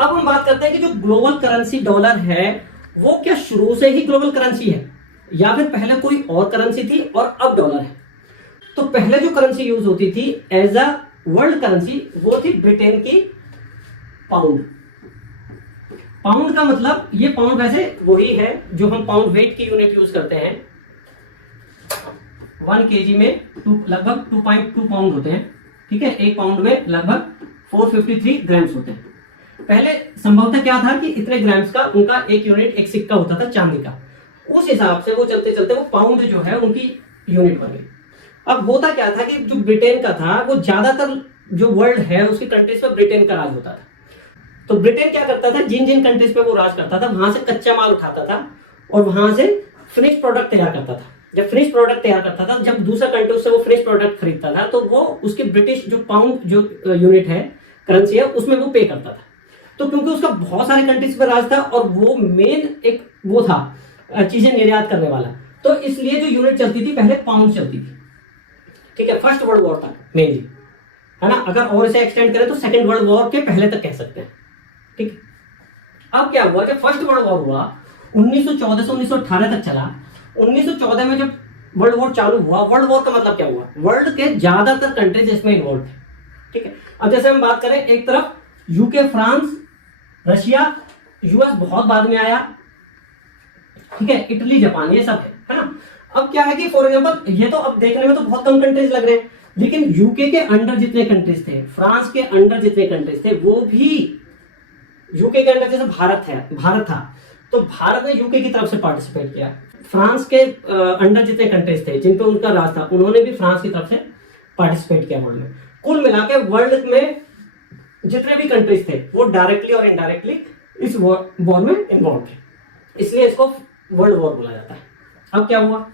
अब हम बात करते हैं कि जो ग्लोबल करेंसी डॉलर है वो क्या शुरू से ही ग्लोबल करेंसी है या फिर पहले कोई और करेंसी थी और अब डॉलर है। तो पहले जो करेंसी यूज होती थी एज अ वर्ल्ड करेंसी वो थी ब्रिटेन की पाउंड। पाउंड का मतलब ये पाउंड वैसे वही है जो हम पाउंड वेट की यूनिट यूज करते हैं। 1 kg में लगभग 2.2 पाउंड होते हैं। ठीक है, एक पाउंड में लगभग 453 ग्राम्स होते हैं। पहले संभवतः क्या था कि इतने ग्राम्स का उनका एक यूनिट एक सिक्का होता था चांदी का, उस हिसाब से वो चलते चलते वो पाउंड जो है उनकी यूनिट बन गई। अब होता क्या था कि जो ब्रिटेन का था वो ज्यादातर जो वर्ल्ड है उसकी कंट्रीज पर ब्रिटेन का राज होता था। तो ब्रिटेन क्या करता था, जिन जिन कंट्रीज पे वो राज करता था वहां से कच्चा माल उठाता था और वहां से फिनिश प्रोडक्ट तैयार करता था। जब फिनिश प्रोडक्ट तैयार करता था, जब दूसरा कंट्री उससे वो फिनिश प्रोडक्ट खरीदता था तो वो उसके ब्रिटिश जो पाउंड जो यूनिट है करेंसी है उसमें वो पे करता था। तो क्योंकि उसका बहुत सारे कंट्रीज पर राज था और वो मेन एक वो था चीजें निर्यात करने वाला, तो इसलिए जो यूनिट चलती थी पहले पाउंड चलती थी। ठीक है, फर्स्ट वर्ल्ड वॉर तक मेनली, है ना। अगर और इसे एक्सटेंड करें तो सेकेंड वर्ल्ड वॉर के पहले तक कह सकते हैं। ठीक है, अब क्या हुआ कि फर्स्ट वर्ल्ड वॉर हुआ 1914 से 1918 तक चला। 1914 में जब वर्ल्ड वॉर चालू हुआ, वर्ल्ड वॉर का मतलब क्या हुआ, वर्ल्ड के ज्यादातर कंट्रीज इसमें इन्वॉल्व थे। ठीक है, अब जैसे हम बात करें, एक तरफ यूके, फ्रांस, रशिया, यूएस बहुत बाद में आया। ठीक है, इटली, जापान, ये सब है ना। अब क्या है कि फॉर एग्जांपल ये तो अब देखने में तो बहुत कम कंट्रीज लग रहे हैं, लेकिन यूके के अंडर जितने कंट्रीज थे, फ्रांस के अंडर जितने कंट्रीज थे, वो भी यूके के अंडर, जैसे भारत था तो भारत ने यूके की तरफ से पार्टिसिपेट किया। फ्रांस के अंडर जितने कंट्रीज थे जिन पे उनका राज था उन्होंने भी फ्रांस की तरफ से पार्टिसिपेट किया वर्ल्ड में। कुल मिला के वर्ल्ड में जितने भी कंट्रीज थे वो डायरेक्टली और इनडायरेक्टली इस वॉर में इन्वॉल्व थे, इसलिए इसको वर्ल्ड वॉर बोला जाता है। अब क्या हुआ,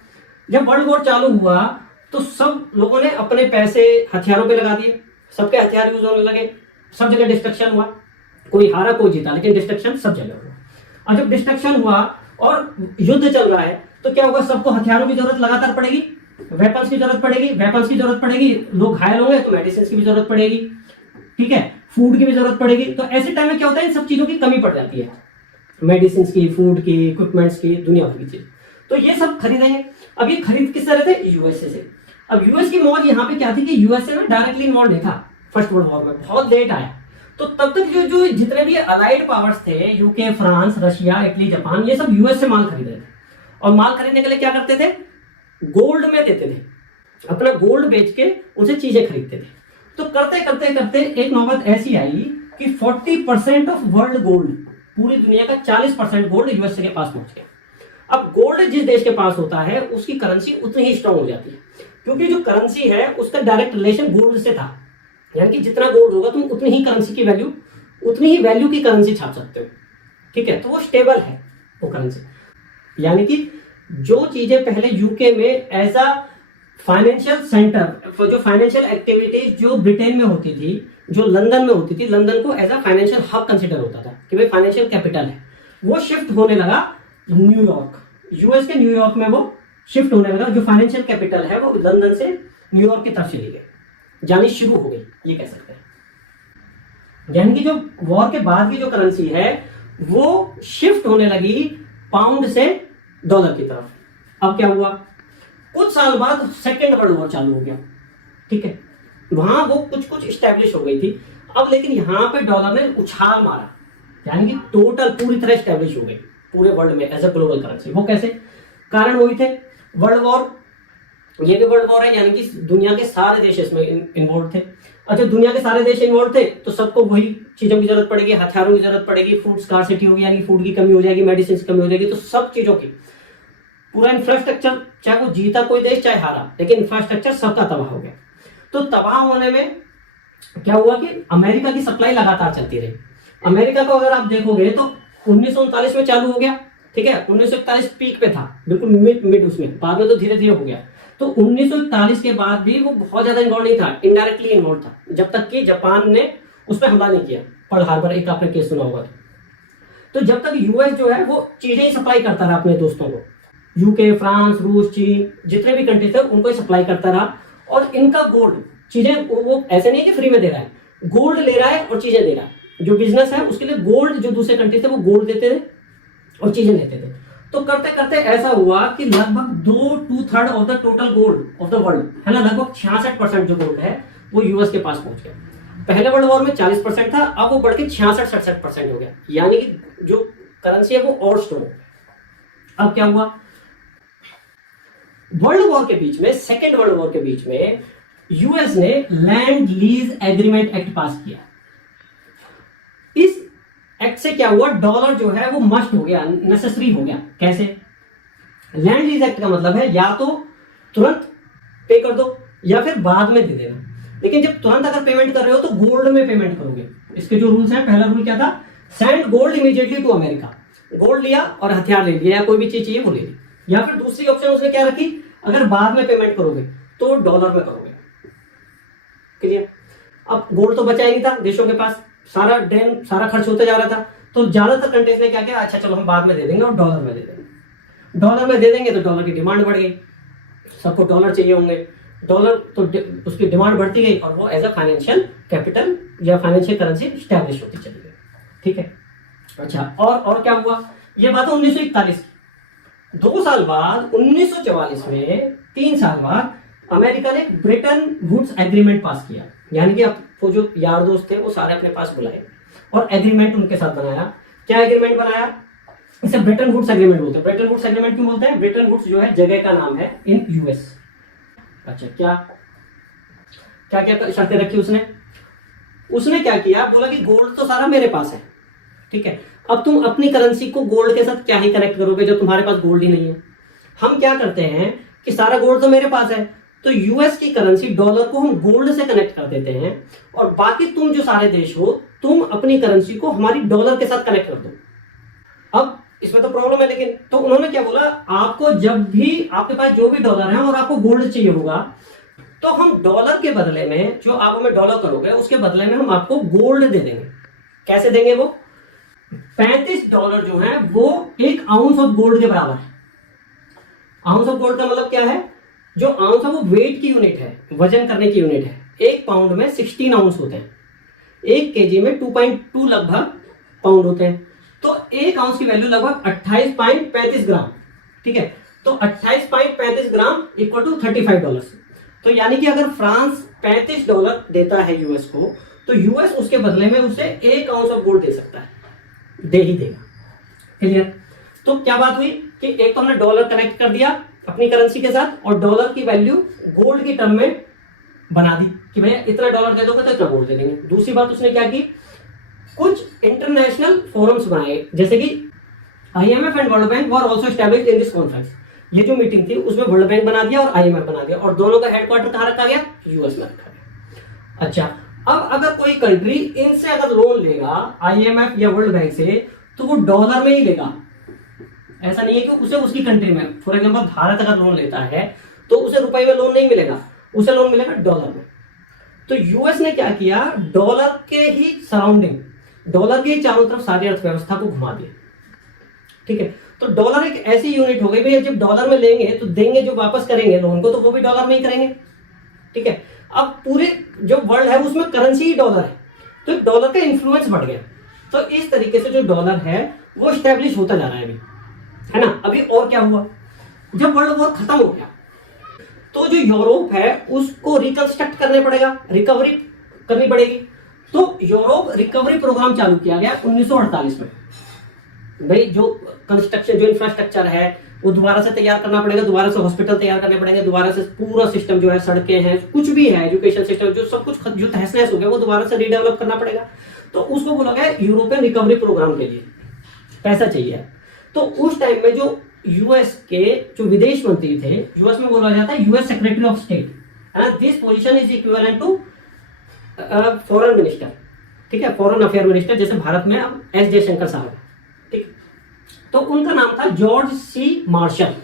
जब वर्ल्ड वॉर चालू हुआ तो सब लोगों ने अपने पैसे हथियारों पे लगा दिए, सबके हथियार यूज होने लगे, सब जगह डिस्ट्रक्शन हुआ, कोई हारा कोई जीता, लेकिन डिस्ट्रक्शन सब जगह हुआ। और जब डिस्ट्रक्शन हुआ और युद्ध चल रहा है तो क्या होगा, सबको हथियारों की जरूरत लगातार पड़ेगी, वेपन्स की जरूरत पड़ेगी, लोग घायल होंगे तो मेडिसिन की भी जरूरत पड़ेगी। ठीक है, फूड की भी जरूरत पड़ेगी। तो ऐसे टाइम में क्या होता है, इन सब चीजों की कमी पड़ जाती है, मेडिसिन की, फूड की, इक्विपमेंट्स की, दुनिया भर की चीज। तो ये सब खरीदेंगे। अब ये खरीद किस तरह थे, यूएसए से। अब यूएस की मौज यहाँ पे क्या थी कि यूएसए में डायरेक्टली इन्वॉल्व नहीं था फर्स्ट वर्ल्ड वॉर में, बहुत लेट आया। तो तब तक जो जितने भी अलाइड पावर्स थे, UK, France, Russia, Italy, Japan, ये सब यूएस से माल खरीद रहे थे। और माल खरीदने के लिए क्या करते थे, गोल्ड में देते थे, अपना गोल्ड बेच के उनसे चीजें खरीदते थे। तो करते करते करते एक नौबत ऐसी आई कि 40% ऑफ वर्ल्ड गोल्ड, पूरी दुनिया का 40% गोल्ड यूएसए के पास पहुंच गया। अब गोल्ड जिस देश के पास होता है उसकी करेंसी उतनी ही स्ट्रांग हो जाती है, क्योंकि जो करेंसी है उसका डायरेक्ट रिलेशन गोल्ड से था। यानी कि जितना गोल्ड होगा तुम उतनी ही करेंसी की वैल्यू, उतनी ही वैल्यू की करेंसी छाप सकते हो। ठीक है, तो वो स्टेबल है वो करेंसी। यानी कि जो चीजें पहले यूके में एज अ फाइनेंशियल सेंटर, जो फाइनेंशियल एक्टिविटीज जो ब्रिटेन में होती थी, जो लंदन में होती थी, लंदन को as a financial hub consider होता था कि भाई फाइनेंशियल कैपिटल है, वो शिफ्ट होने लगा न्यूयॉर्क, यूएस के न्यूयॉर्क में वो शिफ्ट होने लगा। जो फाइनेंशियल कैपिटल है वो लंदन से न्यूयॉर्क की तरफ चली गई, जानी शुरू हो गई, ये कह सकते हैं। यानी कि जो वॉर के बाद की जो करेंसी है वो शिफ्ट होने लगी पाउंड से डॉलर की तरफ। अब क्या हुआ, कुछ साल बाद सेकेंड वर्ल्ड वॉर चालू हो गया। ठीक है, वहां वो कुछ स्टैब्लिश हो गई थी। अब लेकिन यहां पे डॉलर ने उछाल मारा, यानी कि टोटल पूरी तरह स्टैब्लिश हो गई पूरे वर्ल्ड में एज अ ग्लोबल करेंसी। वो कैसे, कारण वही थे, वर्ल्ड वॉर, ये भी वर्ल्ड वॉर है, यानी कि दुनिया के सारे देश इसमें इन्वॉल्व थे। और जब दुनिया के सारे देश इन्वॉल्व थे तो सबको वही चीजों की जरूरत पड़ेगी, हथियारों की जरूरत पड़ेगी, फूड स्कार्सिटी होगी, यानी फूड की कमी हो जाएगी, मेडिसिन की कमी हो जाएगी। तो सब चीजों की पूरा इंफ्रास्ट्रक्चर, चाहे वो जीता कोई देश चाहे हारा, लेकिन इंफ्रास्ट्रक्चर सबका तबाह हो गया। तो तबाह होने में क्या हुआ कि अमेरिका की सप्लाई लगातार चलती रही। अमेरिका को अगर आप देखोगे तो 1939 में चालू हो गया। ठीक है, 1941 पीक पे था, बिल्कुल मिड उसमें, बाद में तो धीरे धीरे हो गया। तो 1941 के बाद भी वो बहुत ज्यादा इन्वॉल्व नहीं था, इनडायरेक्टली इन्वॉल्व था, जब तक कि जापान ने उस पर हमला नहीं किया, पर्ल हार्बर, एक आपने केस सुना होगा। तो जब तक यूएस जो है वो चीजें ही सप्लाई करता रहा अपने दोस्तों को, यूके, फ्रांस, रूस, चीन, जितने भी कंट्री थे उनको ही सप्लाई करता रहा। और इनका गोल्ड चीजें वो ऐसे नहीं कि फ्री में दे रहा है, गोल्ड ले रहा है और चीजें दे रहा है। जो बिजनेस है उसके लिए गोल्ड, जो दूसरे कंट्री थे वो गोल्ड देते थे और चीजें लेते थे। तो करते करते ऐसा हुआ कि लगभग 2/3 of the total gold of the world, है ना, लगभग 66% जो गोल्ड है वो यूएस के पास पहुंच गया। पहले वर्ल्ड वॉर में 40% था, अब वो बढ़ के 66-67% हो गया, यानी कि जो करेंसी है वो और स्ट्रॉन्ग हो गया। अब क्या हुआ, वर्ल्ड वॉर के बीच में, सेकेंड वर्ल्ड वॉर के बीच में यूएस ने लैंड लीज एग्रीमेंट एक्ट पास किया। इस एक्ट से क्या हुआ, डॉलर जो है वो मस्ट हो गया, नेसेसरी हो गया। कैसे? लैंड लीज एक्ट का मतलब है या तो तुरंत पे कर दो या फिर बाद में दे देना, लेकिन जब तुरंत अगर पेमेंट कर रहे हो तो गोल्ड में पेमेंट करोगे। इसके जो रूल्स हैं, पहला रूल क्या था, send gold immediately to America. Gold लिया और हथियार ले लिया या कोई भी चीज चाहिए वो ले ली। या फिर दूसरी ऑप्शन उसने क्या रखी, अगर बाद में पेमेंट करोगे तो डॉलर में करोगे। क्लियर? अब गोल्ड तो बचा ही नहीं था देशों के पास, सारा डेन, सारा खर्च होते जा रहा था, तो ज्यादातर कंट्रीज ने क्या किया, अच्छा चलो हम बाद में दे देंगे और डॉलर में दे देंगे। डॉलर में दे देंगे तो डॉलर की डिमांड बढ़ गई, सबको डॉलर चाहिए होंगे, डॉलर तो उसकी डिमांड बढ़ती गई और वो एज अ फाइनेंशियल कैपिटल या फाइनेंशियल करेंसी स्टैब्लिश होती चली गई। ठीक है, अच्छा और क्या हुआ, ये बात है 1941 की। 2 साल बाद 1944 में, 3 साल बाद अमेरिका ने ब्रेटन वुड्स एग्रीमेंट पास किया, यानी कि अब वो जो यार दोस्त थे वो सारे अपने पास बुलाए और एग्रीमेंट उनके साथ बनाया। क्या एग्रीमेंट बनाया, इसे ब्रेटन वुड्स एग्रीमेंट बोलते हैं। ब्रेटन वुड्स एग्रीमेंट क्यों बोलते हैं, ब्रेटन वुड्स जो है जगह का नाम है इन यूएस। अच्छा, क्या क्या क्या शर्तें रखी उसने क्या किया, बोला कि गोल्ड तो सारा मेरे पास है, ठीक है, अब तुम अपनी करेंसी को गोल्ड के साथ क्या ही कनेक्ट करोगे जब तुम्हारे पास गोल्ड ही नहीं है। हम क्या करते हैं कि सारा गोल्ड तो मेरे पास है, तो यूएस की करेंसी डॉलर को हम गोल्ड से कनेक्ट कर देते हैं और बाकी तुम जो सारे देश हो तुम अपनी करेंसी को हमारी डॉलर के साथ कनेक्ट कर दो। अब इसमें तो प्रॉब्लम है, लेकिन तो उन्होंने क्या बोला, आपको जब भी आपके पास जो भी डॉलर है और आपको गोल्ड चाहिए होगा तो हम डॉलर के बदले में, जो आप हमें डॉलर करोगे उसके बदले में हम आपको गोल्ड दे देंगे। कैसे देंगे वो, $35 जो है वो 1 आउंस ऑफ गोल्ड के बराबर है। आउंस ऑफ गोल्ड का मतलब क्या है, जो आउंस है वो वेट की यूनिट है, वजन करने की यूनिट है। 1 पाउंड में 16 आउंस होते हैं, 1 केजी में 2.2 लगभग पाउंड होते हैं, तो 1 आउंस की वैल्यू लगभग 28.35 ग्राम। ठीक है, तो 28.35 ग्राम इक्वल टू $35। तो यानी कि अगर फ्रांस $35 देता है यूएस को, तो यूएस उसके बदले में उसे 1 आउंस ऑफ गोल्ड दे सकता है, दे ही देगा। क्लियर? तो क्या बात हुई कि एक तो हमने डॉलर कनेक्ट कर दिया अपनी करेंसी के साथ और डॉलर की वैल्यू गोल्ड की टर्म में बना दी कि भैया इतना डॉलर दे दोगे तो इतना गोल्ड दे देंगे। दूसरी बात उसने क्या की, कुछ इंटरनेशनल फोरम्स बनाए, जैसे कि IMF and world bank were also established in this conference. ये जो मीटिंग थी उसमें वर्ल्ड बैंक बना दिया और आईएमएफ बना दिया और दोनों का हेडक्वार्टर कहां रखा गया, यूएस में रखा गया। अच्छा, अब अगर कोई कंट्री इनसे अगर लोन लेगा आईएमएफ या वर्ल्ड बैंक से, तो वो डॉलर में ही लेगा। ऐसा नहीं है कि उसे उसकी कंट्री में, फॉर एग्जांपल भारत अगर लोन लेता है तो उसे रुपए में लोन नहीं मिलेगा, उसे लोन मिलेगा डॉलर में। तो यूएस ने क्या किया, डॉलर के ही सराउंडिंग, डॉलर के चारों तरफ सारी अर्थव्यवस्था को घुमा दिया। ठीक है, तो डॉलर एक ऐसी यूनिट हो गई भैया, जब डॉलर में लेंगे तो देंगे, जो वापस करेंगे लोन को तो वो भी डॉलर में ही करेंगे। ठीक है, अब पूरे जो वर्ल्ड है उसमें करेंसी ही डॉलर है, तो डॉलर का इन्फ्लुएंस बढ़ गया। तो इस तरीके से जो डॉलर है वो स्टैब्लिश होता जा रहा है अभी, है ना। अभी और क्या हुआ, जब वर्ल्ड वॉर खत्म हो गया तो जो यूरोप है उसको रिकंस्ट्रक्ट करने पड़ेगा, रिकवरी करनी पड़ेगी। तो यूरोप रिकवरी प्रोग्राम चालू किया गया 1948 में। भाई जो कंस्ट्रक्शन, जो इंफ्रास्ट्रक्चर है वो दोबारा से तैयार करना पड़ेगा, दोबारा से हॉस्पिटल तैयार करने पड़ेंगे, दोबारा से पूरा सिस्टम जो है, सड़कें हैं, कुछ भी है, एजुकेशन सिस्टम, जो सब कुछ जो तहस नहस हो गया वो दोबारा से रीडेवलप करना पड़ेगा। तो उसको बोला गया यूरोपियन रिकवरी प्रोग्राम के लिए पैसा चाहिए। तो उस टाइम में जो यूएस के जो विदेश मंत्री थे, यूएस में बोला जाता है यूएस सेक्रेटरी ऑफ स्टेट, है ना, this position is equivalent to foreign minister. ठीक है, फॉरेन अफेयर मिनिस्टर, जैसे भारत में अब एस जयशंकर साहब। ठीक, तो उनका नाम था जॉर्ज सी मार्शल।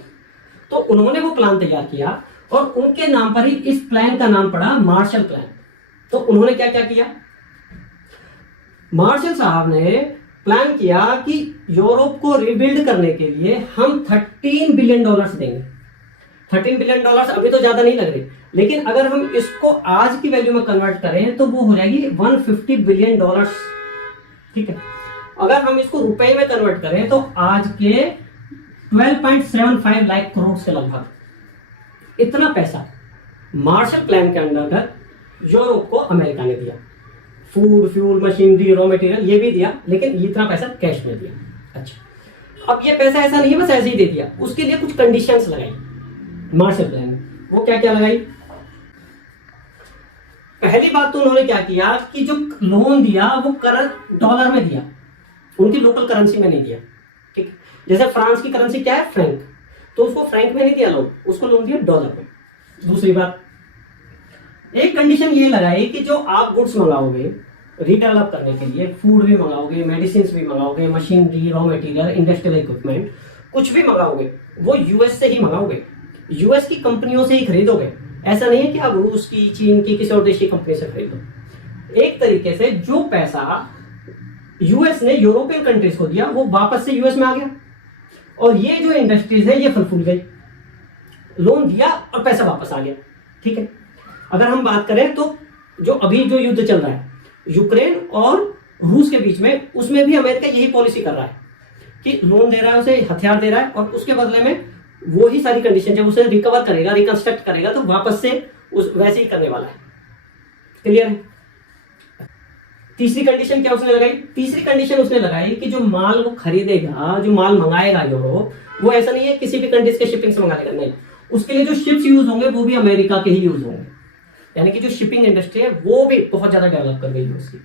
तो उन्होंने वो प्लान तैयार किया और उनके नाम पर ही इस प्लान का नाम पड़ा मार्शल प्लान। तो उन्होंने क्या क्या किया, मार्शल साहब ने प्लान किया कि यूरोप को रिबिल्ड करने के लिए हम $13 बिलियन देंगे। $13 बिलियन अभी तो ज्यादा नहीं लग रही, लेकिन अगर हम इसको आज की वैल्यू में कन्वर्ट करें तो वो हो जाएगी $150 बिलियन ठीक है। अगर हम इसको रुपए में कन्वर्ट करें तो आज के 12.75 लाख करोड़ के लगभग इतना पैसा मार्शल प्लान के अंदर यूरोप को अमेरिका ने दिया। Food, fuel, machinery, raw material ये भी दिया, लेकिन इतना पैसा कैश में दिया। अच्छा, अब ये पैसा ऐसा नहीं बस ऐसे ही दे दिया, उसके लिए कुछ कंडीशंस लगाई मार्शल प्लान में। वो क्या क्या लगाई? पहली बात तो उन्होंने क्या किया कि जो लोन दिया वो डॉलर में दिया, उनकी लोकल करेंसी में नहीं दिया। ठीक, जैसे फ्रांस की करेंसी क्या है? फ्रैंक, तो उसको फ्रैंक में नहीं दिया लोन, उसको लोन दिया डॉलर में। दूसरी बात, एक कंडीशन ये लगाई कि जो आप गुड्स मंगाओगे रिडेवलप करने के लिए, फूड भी मंगाओगे, मेडिसिन भी मंगाओगे, machinery, raw material, industrial equipment, कुछ भी मंगाओगे वो यूएस से ही मंगाओगे, यूएस की कंपनियों से ही खरीदोगे। ऐसा नहीं है कि आप रूस की, चीन की, किसी और देश की कंपनी से खरीदो। एक तरीके से जो पैसा यूएस ने यूरोपियन कंट्रीज को दिया वो वापस से यूएस में आ गया, और ये जो इंडस्ट्रीज है ये फल फूल गई। लोन दिया और पैसा वापस आ गया। ठीक है। अगर हम बात करें तो जो अभी जो युद्ध चल रहा है यूक्रेन और रूस के बीच में, उसमें भी अमेरिका यही पॉलिसी कर रहा है कि लोन दे रहा है, उसे हथियार दे रहा है, और उसके बदले में वो ही सारी कंडीशन, जब उसे रिकवर करेगा, रिकंस्ट्रक्ट करेगा, तो वापस से उस वैसे ही करने वाला है। क्लियर है? तीसरी कंडीशन क्या उसने लगाई? तीसरी कंडीशन उसने लगाई कि जो माल वो खरीदेगा, जो माल मंगाएगा यूरोप, वो ऐसा नहीं है किसी भी कंट्रीज के शिपिंग से मंगा लेगा, नहीं, उसके लिए जो शिप्स यूज होंगे वो भी अमेरिका के ही यूज होंगे। यानी कि जो शिपिंग इंडस्ट्री है वो भी बहुत ज्यादा डेवलप कर गई है उसकी।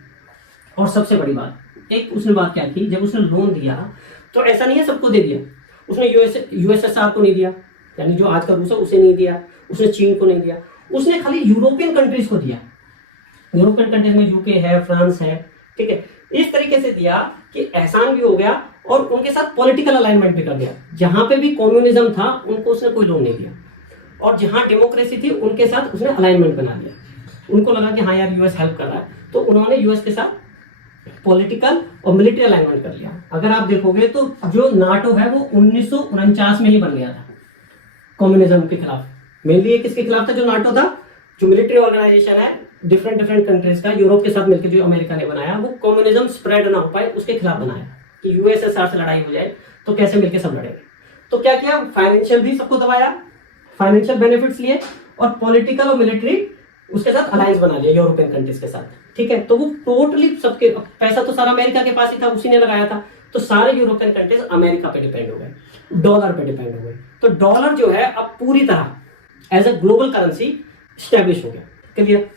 और सबसे बड़ी बात, एक उसने बात क्या की, जब उसने लोन दिया तो ऐसा नहीं है सबको दे दिया, उसने यूएसएसआर को नहीं दिया, यानी जो आज का रूस है उसे नहीं दिया, उसने चीन को नहीं दिया, उसने खाली यूरोपियन कंट्रीज को दिया। यूरोपियन कंट्रीज में यूके है, फ्रांस है, ठीक है। इस तरीके से दिया कि एहसान भी हो गया और उनके साथ पॉलिटिकल अलाइनमेंट भी कर दिया। जहां पे भी कम्युनिज्म था उनको उसने कोई लोन नहीं दिया, और जहां डेमोक्रेसी थी उनके साथ उसने अलाइनमेंट बना दिया। उनको लगा कि हाँ यार यूएस हेल्प कर रहा है, तो उन्होंने यूएस के साथ पॉलिटिकल और मिलिट्री अलाइनमेंट कर लिया। अगर आप देखोगे तो जो नाटो है वो 1949 में ही बन गया था कम्युनिज्म के खिलाफ। मेनली ये किसके खिलाफ था? जो नाटो था, जो मिलिट्री ऑर्गेनाइजेशन है डिफरेंट कंट्रीज का, यूरोप के साथ मिलकर जो अमेरिका ने बनाया, वो कम्युनिज्म स्प्रेड ना हो पाए उसके खिलाफ बनाया कि यूएसएसआर से लड़ाई हो जाए तो कैसे मिलकर सब लड़ेंगे। तो क्या किया? फाइनेंशियल भी सबको दबाया, फाइनेंशियल बेनिफिट्स लिए, और पॉलिटिकल और मिलिट्री उसके साथ अलायंस बना लिया यूरोपियन कंट्रीज के साथ। ठीक है। तो वो टोटली सबके, पैसा तो सारा अमेरिका के पास ही था, उसी ने लगाया था, तो सारे यूरोपियन कंट्रीज अमेरिका पे डिपेंड हो गए, डॉलर पे डिपेंड हो गए। तो डॉलर जो है अब पूरी तरह as a global currency establish हो गया। क्लियर?